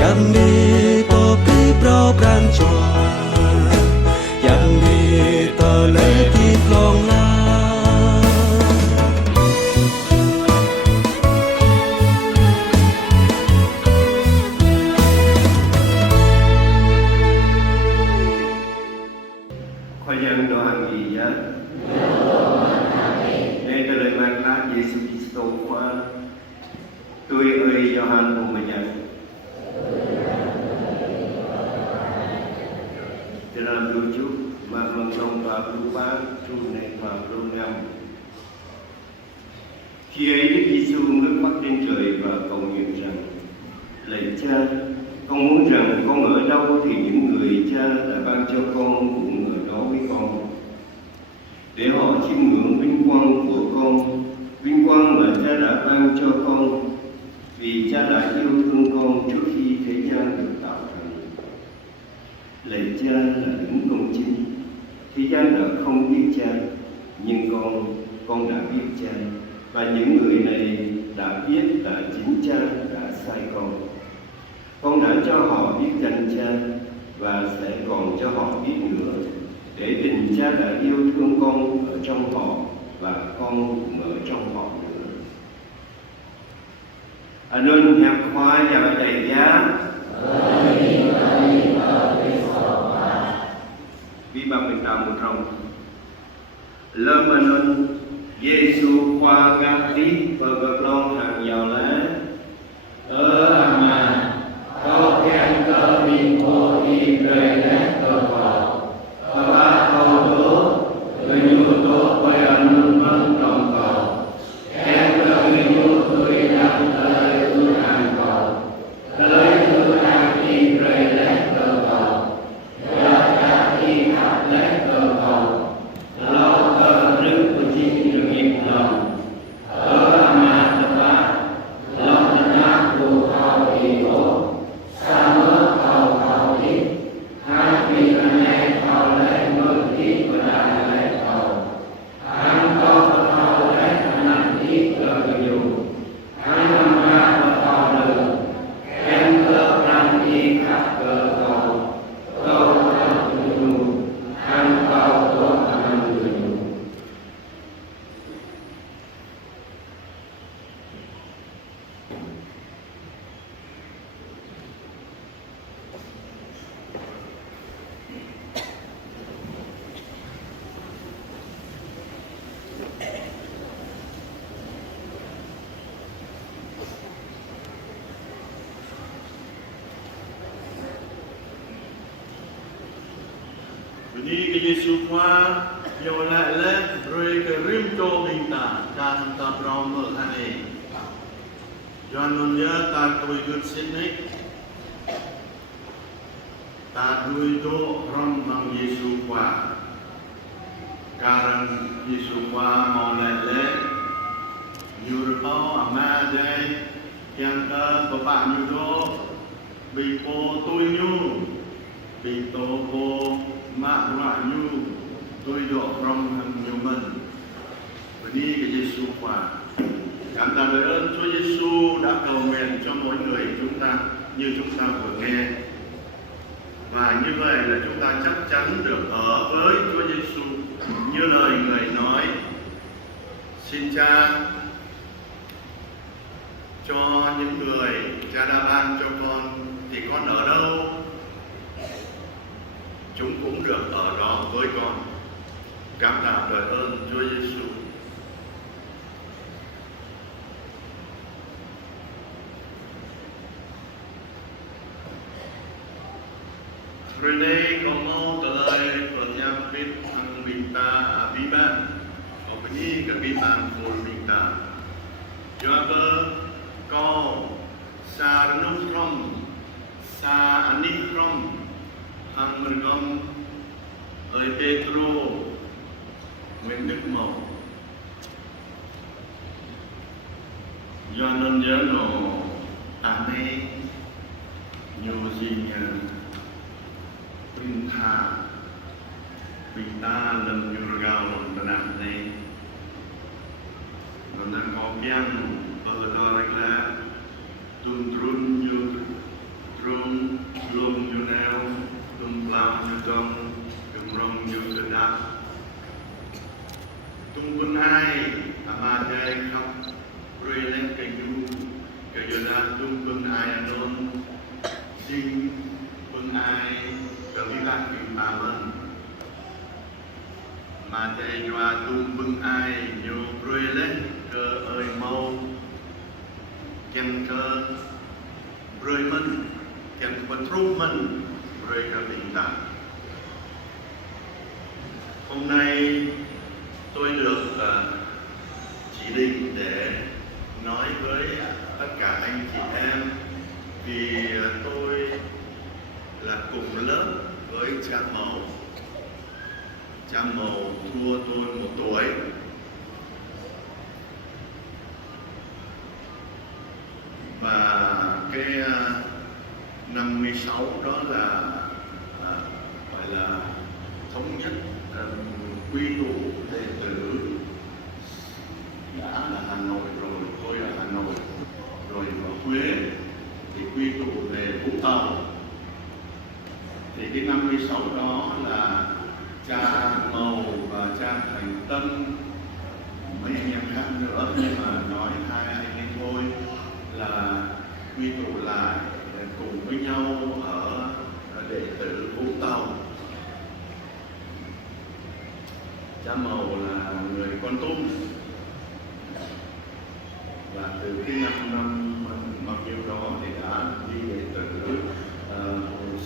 ยังมีต่อปีเปล่าปรางจวยังมีต่อเลยที่คลองลาKhoa dân đồ hàng gì vậy? Đây tôi lời mang lá Giêsu Kitô khoa. Tôi ơi do hàng của mình nhận. Tôi làm đôi chút mà mong lòng và lưu bán chung này và lưu ngầm. Khi ấy Đức Giêsu ngước mắt lên trời và cầu nguyện rằng: Lạy Cha, con muốn rằng con ở đâu thì những người Cha đã ban cho con cũng ở đó với con, để họ chiêm ngưỡng vinh quang của con, vinh quang mà Cha đã ban cho con, vì Cha đã yêu thương con trước khi thế gian được tạo thành. Lạy Cha là đấng công chính, thế gian đã không biết Cha, nhưng con đã biết Cha, và những người này đã biết là chính Cha đã sai con. Con đã cho họ biết danh Cha và sẽ còn cho họ biết nữa, để tình Cha đã yêu thương con ở trong họ và con cũng ở trong họ nữa. Anun nhập khoa và đầy giá. Vì bằng mình tạo một rồng. Lâm anun Giêsu khoa gác tí và vật long hàng giàu lá. Ama kau kian ke minggu di gereja kau, apa kau tu menyuruh bayangan mentong kau, kian ke minggu yang dari Tuhan kau, dari Tuhan di gereja kau, ya di hati kau, lalu kerja puji demi Allah. Ini ke Yesus khoa nhiều lại lên rồi cái rim cho mình ta tham ta rong mở này John luôn nhớ ta tôi gửi xin ấy ta đuôi đỗ rong bằng Yesus khoa karang Yesus khoa mau lại lên nhiều bao ama đây yang bapak nhiều đỗ bị po tôi nhu bị tô po mạ loại như tôi độ trong hàng nhiều mình và đi cái Giêsu khoa cảm tạ lời ơn Chúa Giêsu đã cầu nguyện cho mỗi người chúng ta như chúng ta vừa nghe, và như vậy là chúng ta chắc chắn được ở với Chúa Giêsu như lời người nói: xin Cha cho những người Cha đã ban cho con thì con ở đâu chúng cũng được ở đó với con. Cảm tạ đời ơn Chúa Giêsu. Rồi đây con mau trả lời penyakit ang minta abiban o bunyi kebitan full minta. Jaga kau sa renung rom sa anih rom ang mergom ơi Petro Nguyễn Đức Mậu do nên nhớ nó ane nhiều gì bình thà bình ta lần nhiều gạo lần nặng này nó đang có biang ở đó là tuân trun nhiều trun sinh bưng ai kebilang imaman mà chạy doa tung bưng ai nhiều rơi lên cơ ơi mau chân cơ rơi mình chân bật rung mình rơi cơ bình đẳng. Hôm nay tôi được chỉ định để nói với tất cả anh chị em vì tôi là cùng lớp với cha Mầu. Cha Mầu thua tôi 1 tuổi. Và cái năm 16 đó là gọi là thống nhất quy tụ đệ tử đã là Hà Nội rồi, tôi ở Hà Nội rồi ở Huế thì quy tụ về Vũng Tàu. Thì cái năm 16 đó là cha Mầu và cha Thành Tâm, mấy anh em khác nữa, nhưng mà nói 2 anh em thôi, là quy tụ lại cùng với nhau ở đệ tử Vũng Tàu. Cha Mầu là người Kon Tum và từ cái năm bao nhiêu đó thì đã đi đệ tử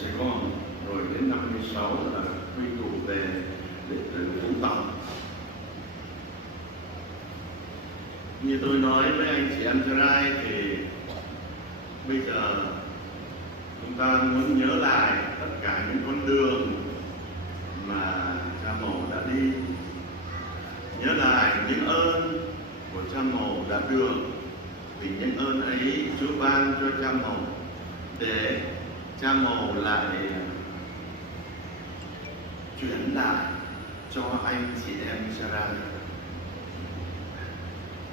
Sài Gòn, rồi đến năm 16 là quy tụ về đệ tử Vũng Tàu. Như tôi nói với anh chị em trai thì bây giờ chúng ta muốn nhớ lại tất cả những con đường mà cha Mầu đã đi, nhớ lại những ơn của cha Mầu đã được, vì những ơn ấy Chúa ban cho cha Mầu để cha Mầu lại chuyển lại cho anh chị em Israel.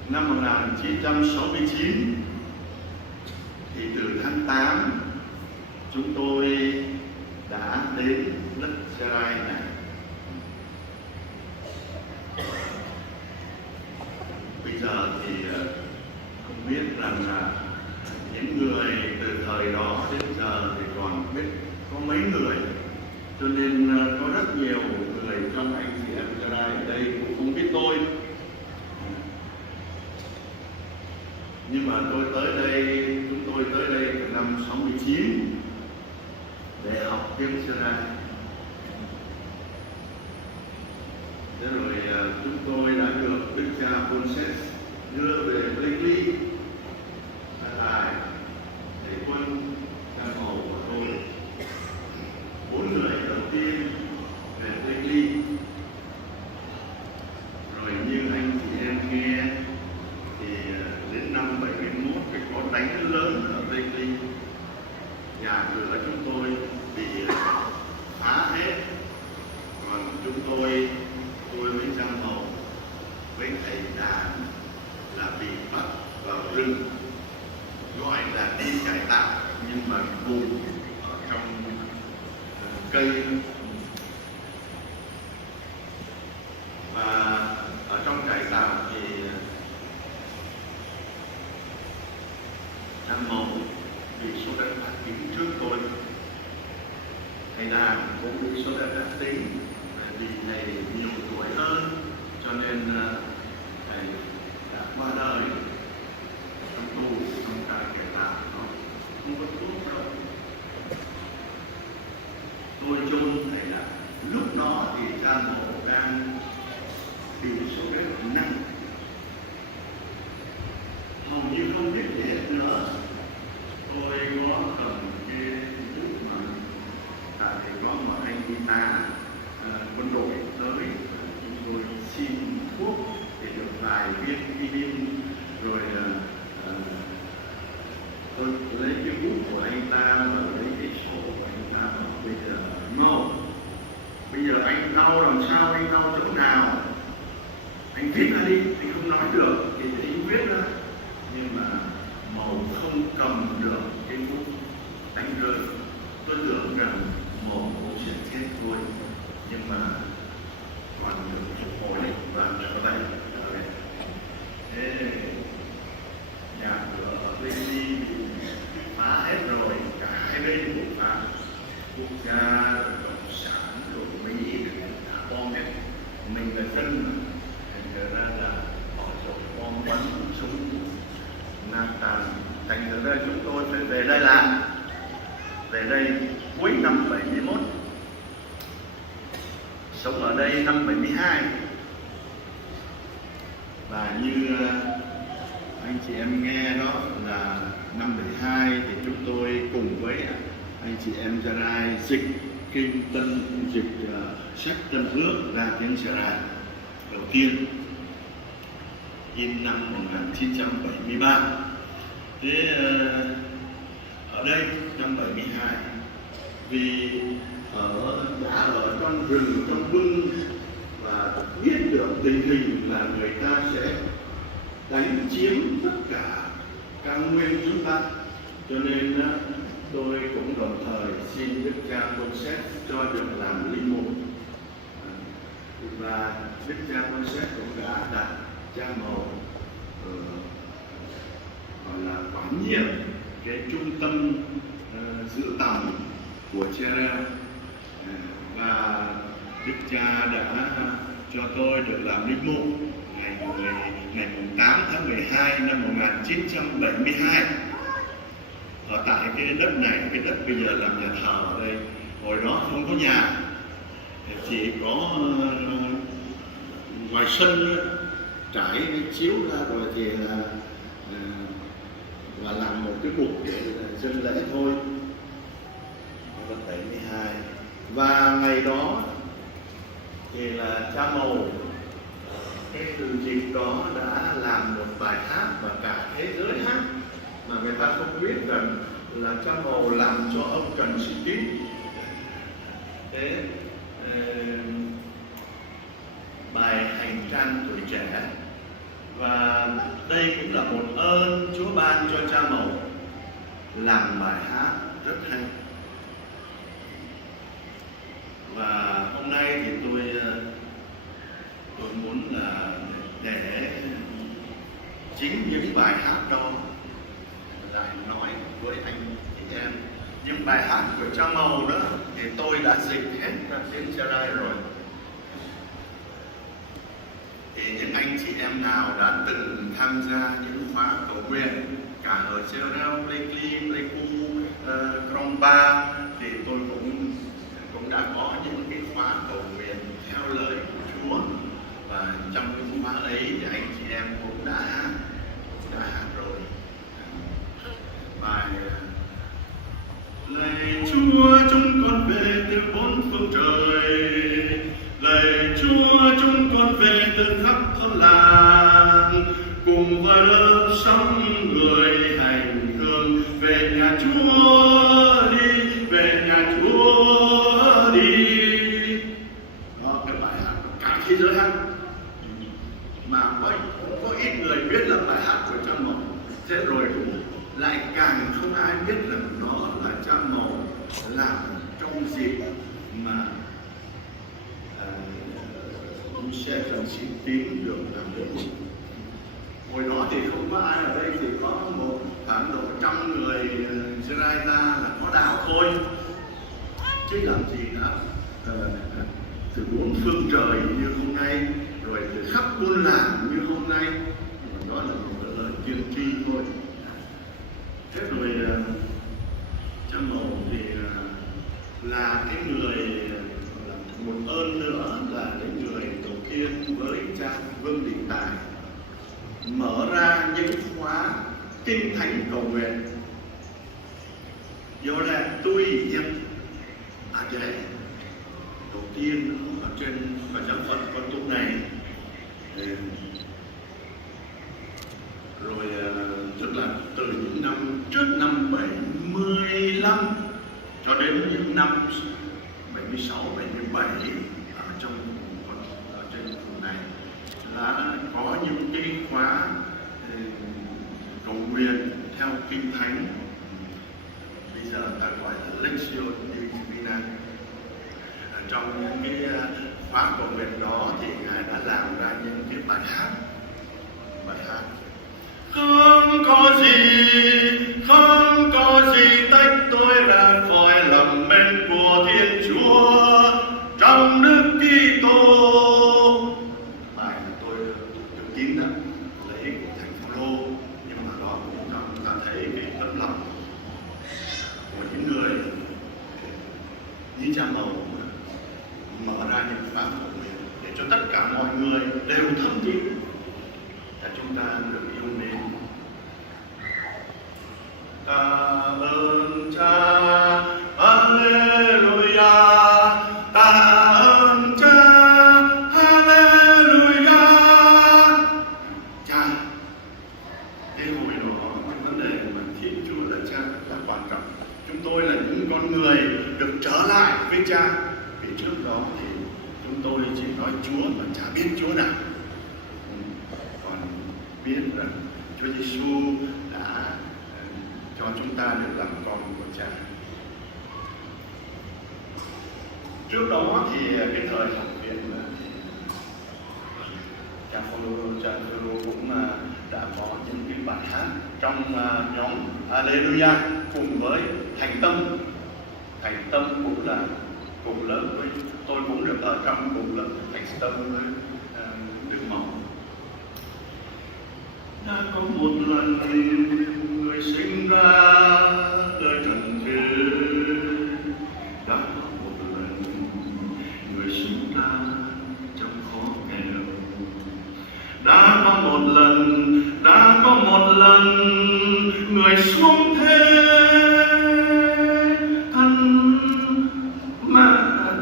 Năm 1969 thì từ tháng 8 chúng tôi đã đến đất Sarai này. Bây giờ thì không biết rằng là những người từ thời đó đến giờ thì còn biết có mấy người, cho nên có rất nhiều người trong anh chị em Sarai ở đây cũng không biết tôi. Nhưng mà tôi tới đây, chúng tôi tới đây từ năm 69 để học tiếng Sarai. Thế rồi chúng tôi đã được Đức cha Ponset đưa về Blakely, lại thầy quân, cha Mầu của tôi. 4 người đầu tiên về Blakely. Rồi như anh chị em nghe thì đến năm 71 thì có đánh lớn ở Blakely, nhà cửa chúng tôi bị phá hết, còn chúng tôi với cha Mầu với thầy Đàn là bị bắt vào rừng, gọi là đi cải tạo nhưng mà cùng ở trong cây. Và ở trong cải tạo thì cha Mầu bị số đất ác tính trước tôi, thầy Đàn cũng bị số đất ác tính vì thầy nhiều tuổi hơn, cho nên thầy đã qua đời trong tù, trong trại cải tạo. Nó không có thuốc đâu. Tôi chôn thầy đã. Lúc đó thì cha Mầu đang bị số đất nặng, hầu như không biết gì hết nữa. Tôi có cầm cái bút mà tại có một anh y tá quân đội tới, chúng tôi xin thuốc để được vài viên pin, rồi tôi lấy cái bút của anh ta và lấy cái sổ của anh ta bảo bây giờ Mầu, bây giờ anh đau làm sao quốc gia, rồi cộng sản, rồi Mỹ, rồi cả bom hết. Mình là dân mà, thành ra là họ dùng bom bắn súng nam tàn. Thành ra chúng tôi phải về đây làm, về đây cuối năm 71, sống ở đây năm 72. Và như anh chị em nghe đó là năm 72 thì chúng tôi cùng với anh chị em Gia Rai dịch kinh Tân, dịch sách Tân Ước ra tiếng Gia Rai đầu tiên in năm 1973. Thế ở đây năm 72 vì đã ở trong rừng, trong bưng và biết được tình hình là người ta sẽ đánh chiếm tất cả cao nguyên chúng ta, cho nên tôi cũng đồng thời xin Đức cha Concept cho được làm linh mục, và Đức cha Concept cũng đã đặt cha màu gọi là quản nhiệm cái trung tâm dự tòng của Cherel, và Đức cha đã cho tôi được làm linh mục ngày 8 tháng 12 năm 1972 ở tại cái đất này, cái đất bây giờ làm nhà thờ ở đây. Hồi đó không có nhà, chỉ có ngoài sân trải cái chiếu ra rồi thì là và làm một cái bục để dân lễ thôi. Năm 72 và ngày đó thì là cha màu cái từ dịp đó đã làm một bài hát và cả thế giới hát mà người ta không biết rằng là cha màu làm cho ông Trần Sĩ Tín. Thế bài Hành trang tuổi trẻ, và đây cũng là một ơn Chúa ban cho cha màu làm bài hát rất hay. Và hôm nay thì tôi muốn là để chính những bài hát đó lại nói với anh chị em. Những bài hát của cha màu đó thì tôi đã dịch hết ra tiếng Gia Rai rồi. Thì những anh chị em nào đã từng tham gia những khóa cầu nguyện cả ở Cherel, Blakely, Pleiku, Krongpa thì tôi cũng đã có những cái khóa cầu nguyện theo lời của Chúa, và trong cái khóa ấy thì anh chị em cũng đã hát rồi. Bài lạy Chúa chúng con về từ bốn phương trời, lạy Chúa chúng con về từ khắp thôn làng, cùng với lớp sống người hành hương về nhà Chúa đi, về nhà Chúa đi. Đó, cái bài hát của cả thế giới hát mà có ít người biết là bài hát của cha màu. Thế rồi cũng lại càng không ai biết rằng nó là cha màu làm trong dịp mà ông sẽ Trần Sĩ Tín được làm linh mục. Hồi đó thì không có ai ở đây, thì có một khoảng độ 100 người Gia Rai ra là có đạo thôi, chứ làm gì nữa. Từ bốn phương trời như hôm nay, rồi từ khắp buôn làng như hôm nay, đó là một lời tiên tri thôi. Thế rồi cha màu thì là cái người, một ơn nữa là cái người đầu tiên với cha Vương Đình Tài mở ra những khóa kinh thánh cầu nguyện. Do là tôi nhập trẻ đầu tiên ở trên và giáo phận con tum này, rồi tức là từ những năm trước năm 75 cho đến những năm 76, 77 ở trong ở trên vùng này đã có những cái khóa cầu nguyện theo kinh thánh, bây giờ ta gọi là Lectio Divina. Trong những cái khóa cầu nguyện đó thì ngài đã làm ra những cái bài hát. Không có gì tách tôi ra khỏi lòng mến của như Cha Mầu mở ra những pháp của mình để cho tất cả mọi người đều thấm thía là chúng ta được yêu mến. Ta ơn Cha, Alleluia. Ta ơn Cha, Alleluia. Cha, cái hồi đó cái vấn đề mà Thiên Chúa là Cha là quan trọng. Chúng tôi là những con người được trở lại với Cha. Vì trước đó thì chúng tôi chỉ nói Chúa mà chả biết Chúa nào. Còn biết rằng Chúa Giêsu đã cho chúng ta được làm con của Cha. Trước đó thì cái thời học viện là Cha Phaolô cũng đã có những cái bài hát trong nhóm Alleluia cùng với Thành Tâm. Thành Tâm cũng là cùng lớp với tôi, cũng được ở trong cùng lớp Thành Tâm với Đức Mẫu. Đã có một lần người sinh ra đời trần thế, đã có một lần người sinh ra trong khó nghèo, đã có một lần người xuống thế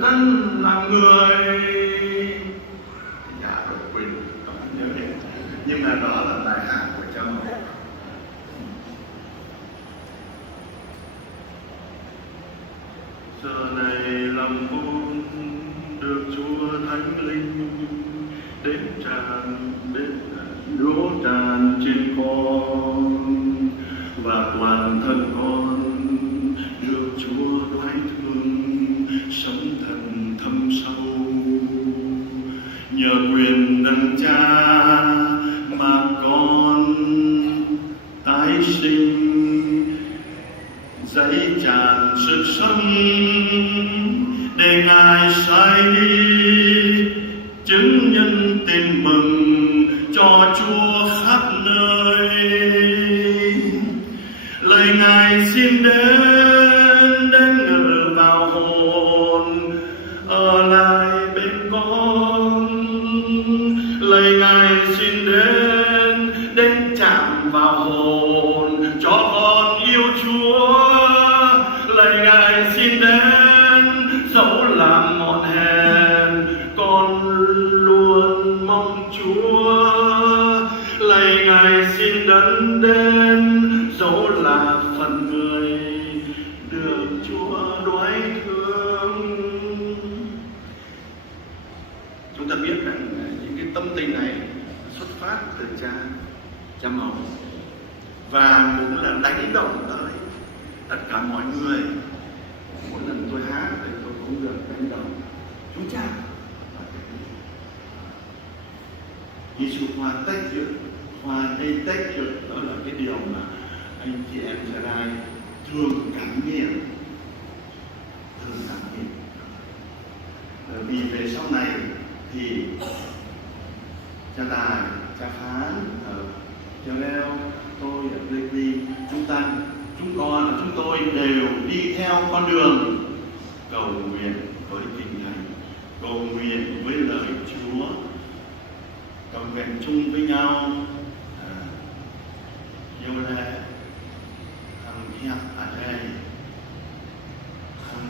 thân làm người. Dạ rồi quên, không nhớ hết, nhưng mà đó là bài hát của Cha Mầu. Giờ này lòng con được Chúa Thánh Linh đến đổ tràn trên con, và toàn thân con được Chúa đoái thương sống thần thâm sâu. Nhờ quyền đấng Cha mà con tái sinh, dấy tràn sức sống để Ngài sai đi chứng nhân tin mừng cho Chúa khắp nơi. Lời Ngài xin đến ngự vào hồn, ở lại bên con. Lời Ngài xin đến chạm vào hồn cho con yêu Chúa. Lời Ngài xin đến dẫu làm mọn hèn, con luôn mong Chúa. Lời Ngài xin đến dẫu là phần người được Chúa đoái thương. Chúng ta biết rằng những cái tâm tình này xuất phát từ Cha Mầu, và cũng là đánh động tới tất cả mọi người. Mỗi lần tôi hát thì tôi cũng được đánh động. Chúa Cha Giêsu hoa hay tách rượt, đó là cái điều mà anh chị em Gia Rai thường cảm nghiệm. Vì về sau này thì Cha Tài, Cha Phán ở Chợ Leo, tôi ở Lê, chúng tôi đều đi theo con đường cầu nguyện với kinh thánh, cầu nguyện với lời Chúa, cầu nguyện chung với nhau. Yêu lẽ thằng hiệp ở đây, thằng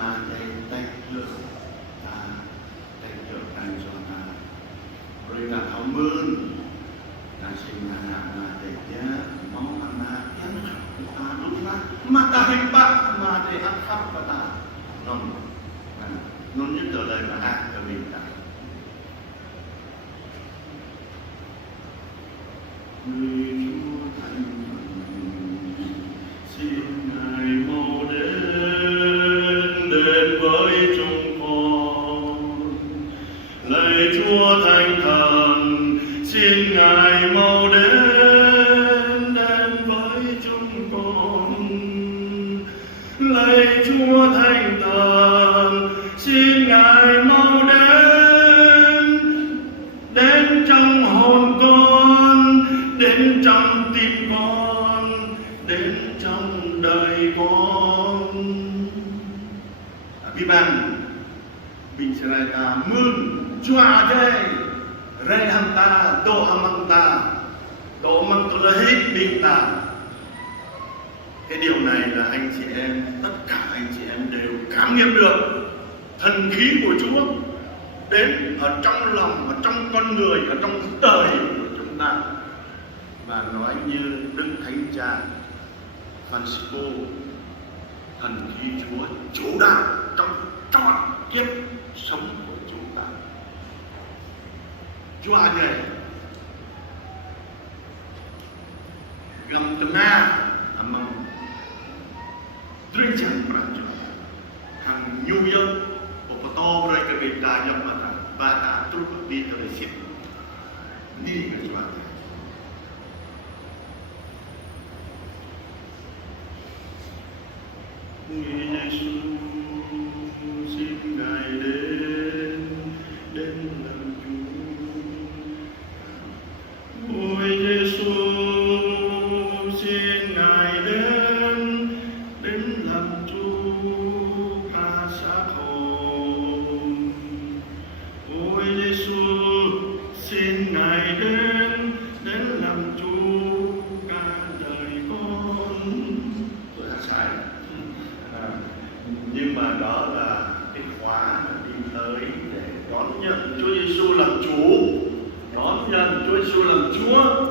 mà đây tách được anh cho ta, rồi là thảo mơn ta sinh là để nhá mong mà nhắn ta đúng mà ta hành bạc mà để ăn khắp và ta non nhất từ lời mà hát cho mình ta. Người Chúa Thánh xin Ngài mau đến với chúng con. Lạy Chúa Thánh Thần, xin Ngài mau đến với chúng con. Lạy Chúa Thánh Thần, xin Ngài mau đến trong hồn con, đến trong tim con, đến trong đời con. biban bincang ta mun chua dây ray ham ta do amang ta do mang tu lahit bin ta. Cái điều này là anh chị em, tất cả anh chị em đều cảm nghiệm được thần khí của Chúa đến ở trong lòng, ở trong con người, ở trong đời của chúng ta. Và nói như Đức Thánh Cha Francisco, thần khí Chúa chủ đạo trong trọn kiếp sống của chúng ta. Chúa này gầm tengah among Trinjan Praja hàng New York Opoto mereka beda yang mana bata terus ditelisik ni kecuali Yesus xin Ngài đến làm Chúa. Ôi Giêsu xin Ngài đến làm Chúa ta xác hồn. Ôi Giêsu xin Ngài đến làm Chúa cả đời con. Tôi đã sai. Nhưng mà đó là cái khóa đi tới để đón nhận Chúa Giêsu làm chủ, đón nhận Chúa Giêsu làm Chúa.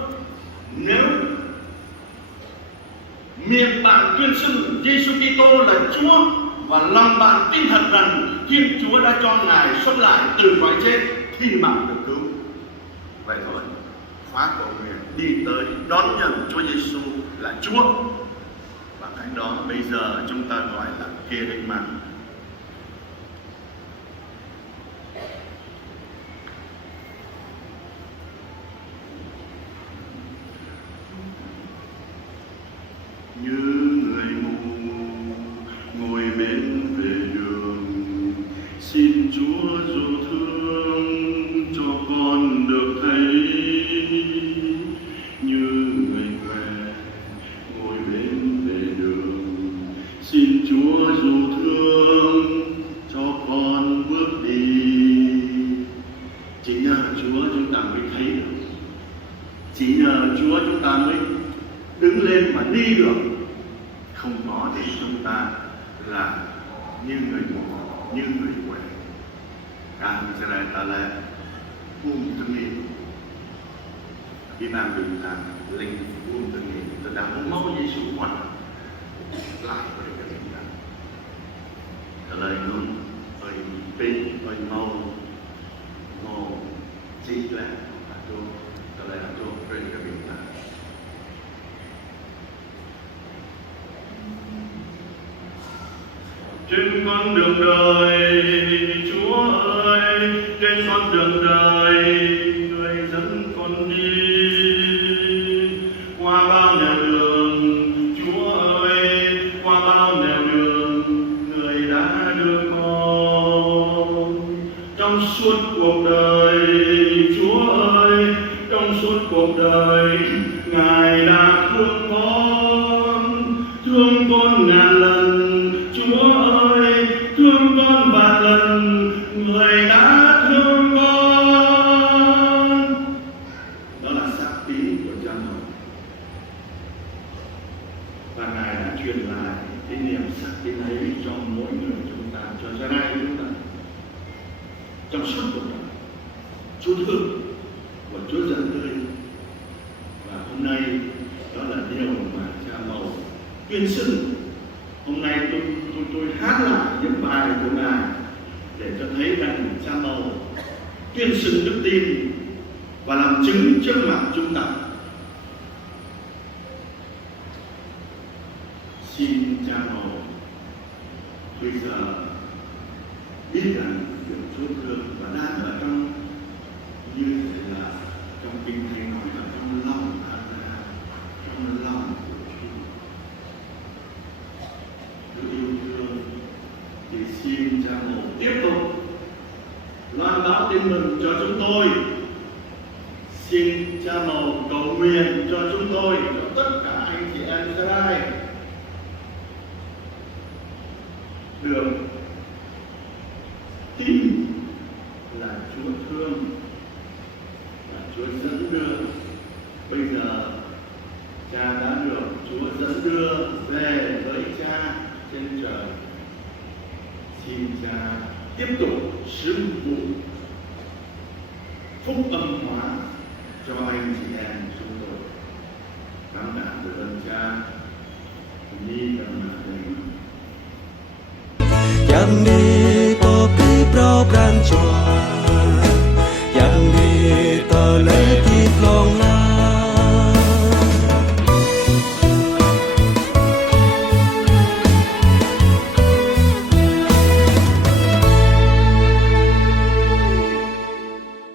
Nếu miệng bạn tuyên xưng Giêsu Kitô là Chúa và lòng bạn tin thật rằng Thiên Chúa đã cho Ngài xuất lại từ cõi chết thì bạn được cứu. Vậy thôi, khóa cầu nguyện đi tới đón nhận Chúa Giêsu là Chúa. Và cái đó bây giờ chúng ta gọi là kerygma. Như người mù ngồi bên vệ đường, xin Chúa dù thương cho con được thấy. Như người què ngồi bên vệ đường, xin Chúa dù thương cho con bước đi. Chỉ nhờ Chúa chúng ta mới thấy được, chỉ nhờ Chúa chúng ta mới đứng lên mà đi được. Không có thì chúng ta là như người mù, như người què. Càng sẽ lại ta là từng niệm khi bạn bình là linh từng niệm ta đã mau Giêsu hoàn lại với cái tình trạng. Ta lời luôn ơi pin ơi mau chỉ là Chúa ta lại là Chúa với cái bình trạng. Trên con đường đời, Chúa ơi, trên con đường đời, người dẫn con đi. Qua bao nẻo đường, Chúa ơi, qua bao nẻo đường, người đã đưa con. Trong suốt cuộc đời, Chúa ơi, trong suốt cuộc đời, Ngài đã thương con ngàn lần. Chúa ơi, thương con vạn lần, người đã thương con. Đó là xác tín của Cha Mẫu. Và Ngài đã truyền lại cái niềm xác tín ấy cho mỗi người chúng ta, cho gia đình chúng ta. Trong suốt cuộc đời, Chúa thương và Chúa dẫn tươi. Và hôm nay đó là điều mà Cha Mẫu tuyên xưng. Hôm nay tôi hát lại những bài của Ngài để cho thấy rằng Cha Mẫu tuyên xưng đức tin và làm chứng trước mặt chúng ta. Xin Cha Mẫu bây giờ biết rằng việc Chúa thương và đang ở trong như thế là trong kinh thánh nói là trong lòng ta, trong lòng của Chúa. Yêu thương thì xin Cha Mẫu tiếp tục loan báo tin mừng cho chúng tôi. Xin Cha Mẫu cầu nguyện cho chúng tôi, cho tất cả anh chị em Israel được tin là Chúa thương, là Chúa dẫn đưa. Bây giờ Cha đã được Chúa dẫn đưa về với Cha trên trời. Xin Cha tiếp tục sứ vụ phúc âm hóa cho anh chị em chúng tôi. Cảm tạ từ ơn Cha. Ni cảm tạ Thầy. ยามนี้ก็คือเพราะพระเจ้า